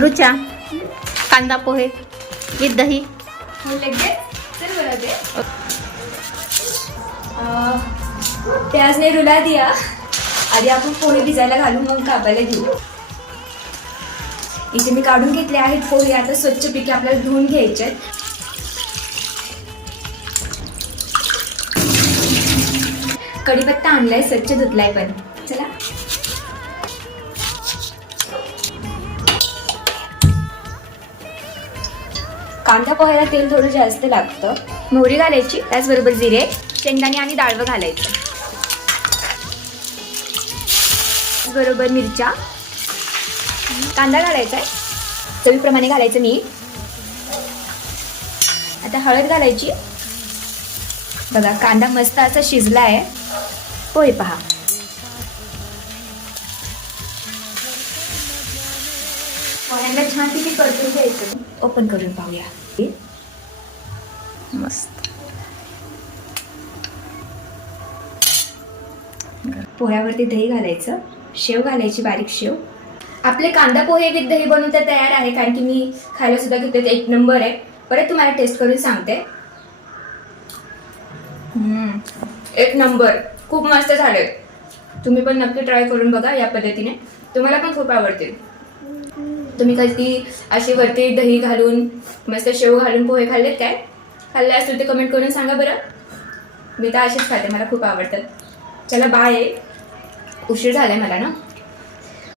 रुचा कांदा पोहे विथ दही. चल बरं ते प्याज ने रुला दिया. आधी आपण पोहे भिजायला घालू मग कापायला घेऊ. इथे मी काढून घेतले आहेत पोहे. आता स्वच्छपैकी आपल्याला धुवून घ्यायचे आहेत. कढीपत्ता आणलाय स्वच्छ धुतलाय पण. चला कांदा पोह्याला तेल थोडं जास्त लागतं. मोहरी घालायची, त्याचबरोबर जिरे, शेंगदाणे आणि डाळवं घालायचं. बरोबर मिरच्या, कांदा घालायचा आहे, चवीप्रमाणे घालायचं मीठ. आता हळद घालायची. बघा कांदा मस्त असा शिजला आहे. पोहे पहा. पोह्यांना छान तिथे परतून घ्यायचं. ओपन करून पाहूया. मस्त. पोह्यावरती दही घालायचं, शेव घालायची, बारीक शेव. आपले कांदा पोहे विथ दही बनवून तर तयार आहे. कारण की मी खायला सुद्धा घेते, एक नंबर आहे. परत तुम्हाला टेस्ट करून सांगते. एक नंबर, खूप मस्त झाले. तुम्ही पण नक्की ट्राय करून बघा या पद्धतीने, तुम्हाला पण खूप आवडतील. तुम्ही कधी अशी वरती दही घालून मस्त शेव घालून पोहे खाल्लेत काय? खाल्ले असतील ते कमेंट करून सांगा बरं. मी तर असेच खाते, मला खूप आवडतात. चला बाय. उशीर झालाय मला ना.